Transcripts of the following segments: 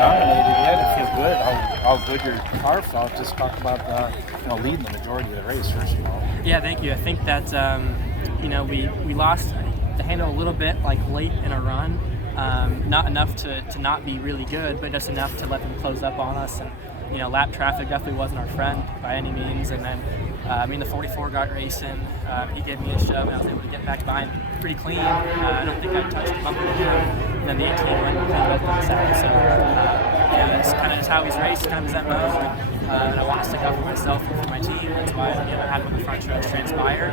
dominated. You had to feel good how good your car felt. Just talk about leading the majority of the race, first of all. Yeah, thank you. I think that we lost the handle a little bit like late in a run. Not enough to not be really good, but just enough to let them close up on us. And lap traffic definitely wasn't our friend by any means. And then the 44 got racing. He gave me a shove, and I was able to get back behind pretty clean. I don't think I touched the bumper with him. And then the 18 went clean both on the side. So that's kind of just how he's raced, kind of his MO. And I want to stick up for myself and for my team. That's why I had him on the front stretch transpire.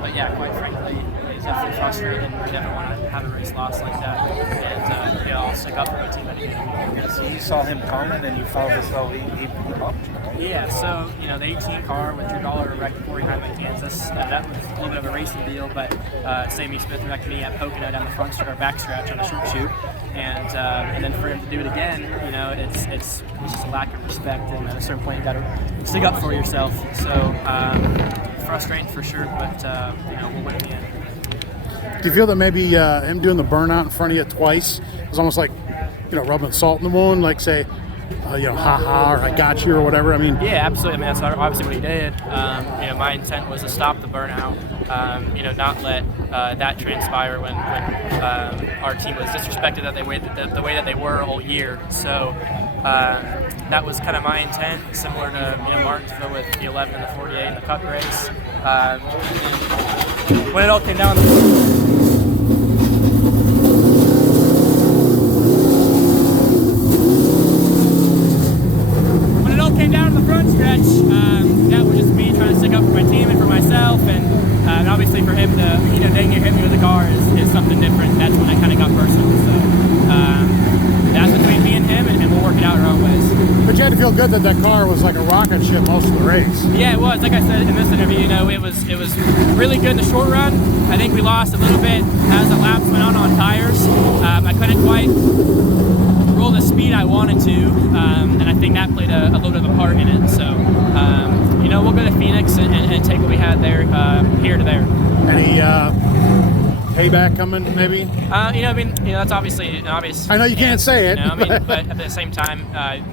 But yeah, quite frankly, it's definitely frustrating. You never want to have a race loss like that. And I'll stick up for my team anyway. So you saw him coming, and you felt as though he bumped you. Yeah, so the 18 car with your dollar wrecked before he had in Kansas, that was a little bit of a racing deal. But Sammy Smith wrecked me at Pocono down the front stretch or back stretch on a short shoot, and then for him to do it again, it's just a lack of respect, and at a certain point you got to stick up for yourself. So frustrating for sure, but we'll win in the end. Do you feel that maybe him doing the burnout in front of you twice was almost like, rubbing salt in the wound, like say, ha-ha, or I got you, or whatever? I mean, yeah, absolutely. I mean, that's obviously what he did. My intent was to stop the burnout, not let that transpire when our team was disrespected the way that they were all year. So that was kind of my intent, similar to Martinsville with the 11 and the 48 in the Cup race. When it all came down. Came down in the front stretch, that was just me trying to stick up for my team and for myself, and obviously for him to dang near hit me with a car is something different. That's when I kind of got personal. So that's between me and him, and we'll work it out our own ways. But you had to feel good that car was like a rocket ship most of the race. Yeah, it was. Like I said in this interview, it was really good in the short run. I think we lost a little bit as the laps went on tires. I couldn't quite roll the speed I wanted to, and I think that played a little bit of a part in it. So, we'll go to Phoenix and take what we had there here to there. Any payback coming, maybe? That's obviously an obvious. I know you can't say it. But at the same time,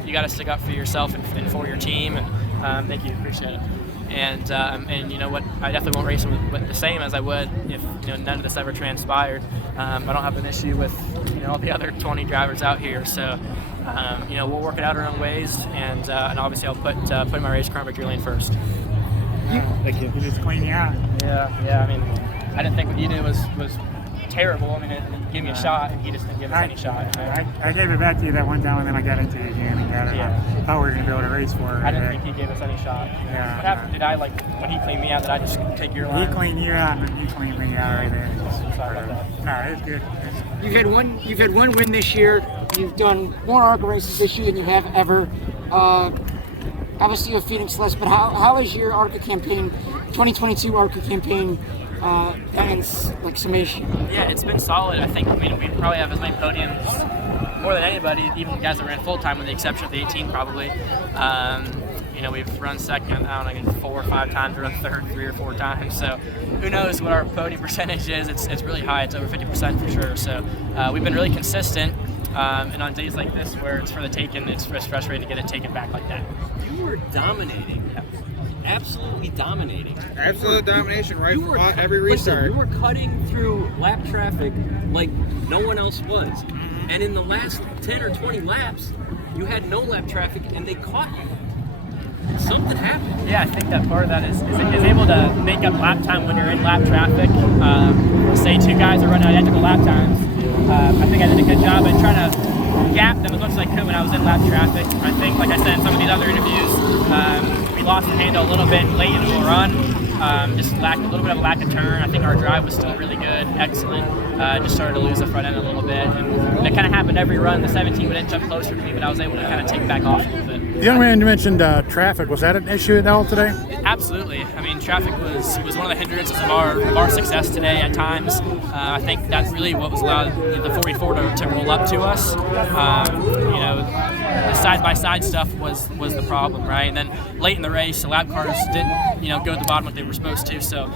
you got to stick up for yourself and for your team. And thank you, appreciate it. And you know what? I definitely won't race with the same as I would if none of this ever transpired. I don't have an issue with all the other 20 drivers out here. So we'll work it out our own ways, and obviously I'll put my race car in victory lane first. Thank you. You just clean you out. Yeah. I mean, I didn't think what you did was terrible. I mean, it gave me a shot, and he just didn't give us any shot. I gave it back to you that one time, and then I got into it again and got it. Yeah. I thought we were going to be able to race for it. I didn't think he gave us any shot. Yeah. What happened? Did I, when he cleaned me out, did I just take your line? He cleaned you out, and then you cleaned me out right there. Sorry about that. No, it's good. You've had one win this year. You've done more ARCA races this year than you have ever. Obviously, you have Phoenix less, but how is your ARCA campaign, 2022 ARCA campaign, summation? Yeah, it's been solid. I think, we probably have as many podiums more than anybody, even the guys that ran full time, with the exception of the 18 probably. We've run second, 4 or 5 times, run third 3 or 4 times. So who knows what our podium percentage is? It's really high. It's over 50% for sure. So we've been really consistent. And on days like this where it's for the taking, it's frustrating to get it taken back like that. You were dominating. Absolutely dominating. Absolute domination, right? You were every restart. Listen, you were cutting through lap traffic like no one else was. And in the last 10 or 20 laps, you had no lap traffic and they caught you. Something happened. Yeah, I think that part of that is able to make up lap time when you're in lap traffic. Say 2 guys are running identical lap times. I think I did a good job at trying to gap them as much as I could when I was in lap traffic. I think, like I said in some of these other interviews, we lost the handle a little bit late into the run. Just lacked a little bit of a lack of turn. I think our drive was still really good, excellent. Just started to lose the front end a little bit, and it kind of happened every run. The 17 would inch up closer to me, but I was able to kind of take back off a little bit. The young man, you mentioned traffic. Was that an issue at all today? Absolutely. Traffic was one of the hindrances of our success today at times. I think that's really what was allowed the 44 to roll up to us. The side-by-side stuff was the problem, right? And then late in the race, the lap cars didn't, go at the bottom like they were supposed to. So,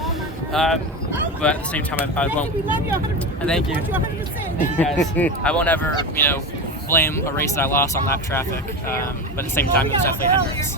but at the same time, I won't. Thank you. Thank you guys. I won't ever, blame a race that I lost on lap traffic, but at the same time, it was definitely a hindrance.